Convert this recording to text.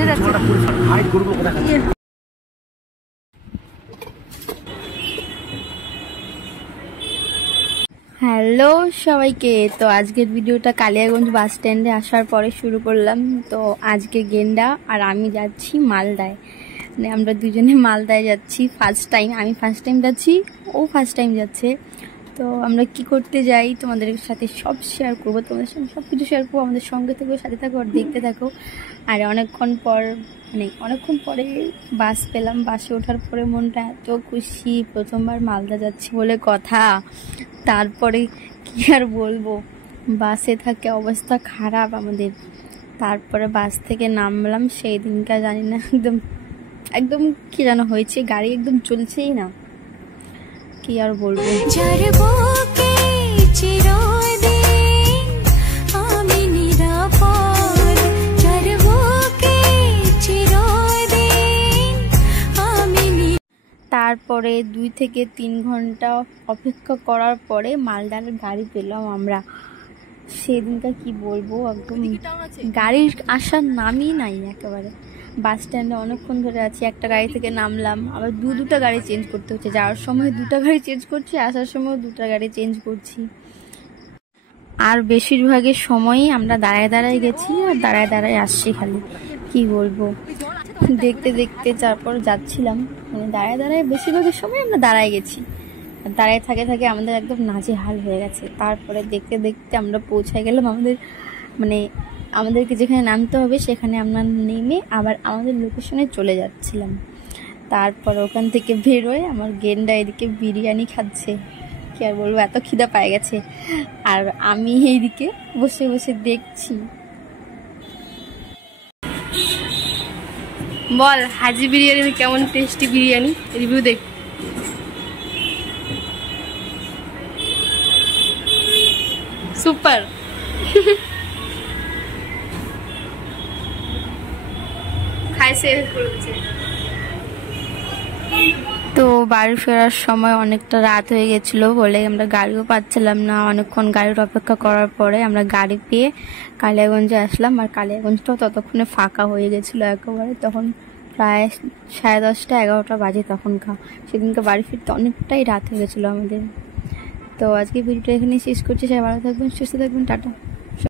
বুঝে যাচ্ছে। হ্যালো সবাইকে, তো আজকের ভিডিওটা কালিয়াগঞ্জ বাস স্ট্যান্ডে আসার পরে শুরু করলাম। তো আজকে গেন্ডা আর আমি যাচ্ছি মালদায়, মানে আমরা দুজনে মালদায় যাচ্ছি ফার্স্ট টাইম। আমি ফার্স্ট টাইম যাচ্ছি, ও ফার্স্ট টাইম যাচ্ছে। তো আমরা কি করতে যাই তোমাদের সাথে সব শেয়ার করবো, তোমাদের সঙ্গে সব কিছু শেয়ার করবো। আমাদের সঙ্গে থেকো, সাথে থাকো আর দেখতে থাকো। আর অনেকক্ষণ পরে বাস পেলাম। বাসে ওঠার পরে মনটা এত খুশি, প্রথমবার মালদা যাচ্ছি বলে কথা। তারপরে কি আর বলবো, বাসে থাকে অবস্থা খারাপ আমাদের। তারপরে বাস থেকে নামলাম, সেই দিনটা জানি না একদম কি যেন হয়েছে, গাড়ি একদম চলছেই না, কি আর বলবো। তারপরে 2 থেকে 3 ঘন্টা অপেক্ষা করার পরে মালদার গাড়ি পেলাম আমরা। সেদিনটা কি বলবো, একদম গাড়ির আসার নামই নাই একেবারে। বাস স্ট্যান্ডে অনেকক্ষণ ধরে আছি, একটা গাড়ি থেকে নামলাম, আবার দুটা গাড়ি চেঞ্জ করতে হচ্ছে। যাওয়ার সময় 2টা গাড়ি চেঞ্জ করছি, আসার সময় 2টা গাড়ি চেঞ্জ করছি। আর বেশিরভাগের সময়ই আমরা দাঁড়ায় গেছি আর দাঁড়ায় আসছি, খালি কি বলবো। দেখতে দেখতে তারপর যাচ্ছিলাম, মানে দাঁড়ায় বেশিরভাগের সময় আমরা দাঁড়ায় গেছি। আর দাঁড়ায় থাকে আমাদের একদম নাজেহাল হয়ে গেছে। তারপরে দেখতে দেখতে আমরা পৌঁছায় গেলাম আমাদেরকে যেখানে নামতে হবে সেখানে আমরা নেমে আবার আমাদের লোকেশনে চলে যাচ্ছিলাম। তারপর ওখান থেকে বেরোয় আমার গেন্ডা এদিকে বিরিয়ানি খাচ্ছে, কি আর বলবো, এত খিদা পায় গেছে। আর আমি এইদিকে বসে বসে দেখছি। বল হাজি বিরিয়ানি কেমন, টেস্টি বিরিয়ানি রিভিউ দেখ। সুপার। তো বাড়ি ফেরার সময় অনেকটা রাত হয়ে গেছিলো বলে আমরা গাড়িও পাচ্ছিলাম না। অনেকক্ষণ গাড়ির অপেক্ষা করার পরে আমরা গাড়ি পেয়ে কালিয়াগঞ্জে আসলাম। আর কালিয়াগঞ্জটাও ততক্ষণে ফাঁকা হয়ে গেছিলো একেবারে, তখন প্রায় 10:30 11টা বাজে তখনকার। সেদিনকে বাড়ি ফিরতে অনেকটাই রাত হয়ে গেছিলো আমাদের। তো আজকে ভিডিওটা এখানে শেষ করছি। সবাই ভালো থাকবেন, সুস্থ থাকবেন, টাটা।